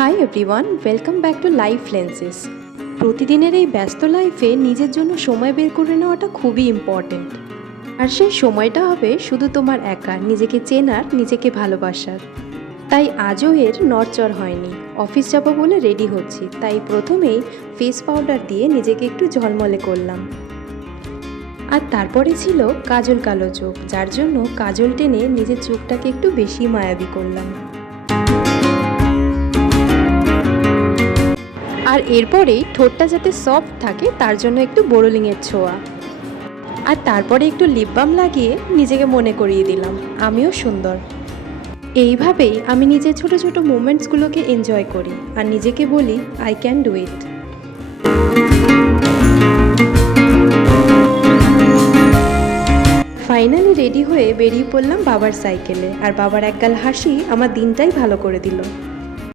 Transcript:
Hi everyone, welcome back to life lenses. প্রতিদিনের এই ব্যস্ত লাইফে নিজের জন্য সময় বের করে নেওয়াটা খুবই ইম্পর্ট্যান্ট। আর সেই সময়টা হবে শুধু তোমার একা, নিজেকে চেনার, নিজেকে ভালোবাসার। তাই আজও এর নড়চড় হয়নি। অফিস যাব বলে রেডি হচ্ছি, তাই প্রথমেই ফেস পাউডার দিয়ে নিজেকে একটু ঝলমলে করলাম। আর তারপরে ছিল কাজল কালো চোখ, যার জন্য কাজল টেনে নিজের চোখটাকে একটু বেশি মায়াবী করলাম। আর এরপরেই ঠোঁটটা যাতে সফট থাকে তার জন্য একটু বোরোলিংয়ের ছোঁয়া। আর তারপরে একটু লিপ বাম লাগিয়ে নিজেকে মনে করিয়ে দিলাম আমিও সুন্দর। এইভাবেই আমি নিজের ছোট ছোট মোমেন্টসগুলোকে এনজয় করি আর নিজেকে বলি I can do it. Finally ready হয়ে বেরিয়ে পড়লাম বাবার সাইকেলে, আর বাবার একগাল হাসি আমার দিনটাই ভালো করে দিল।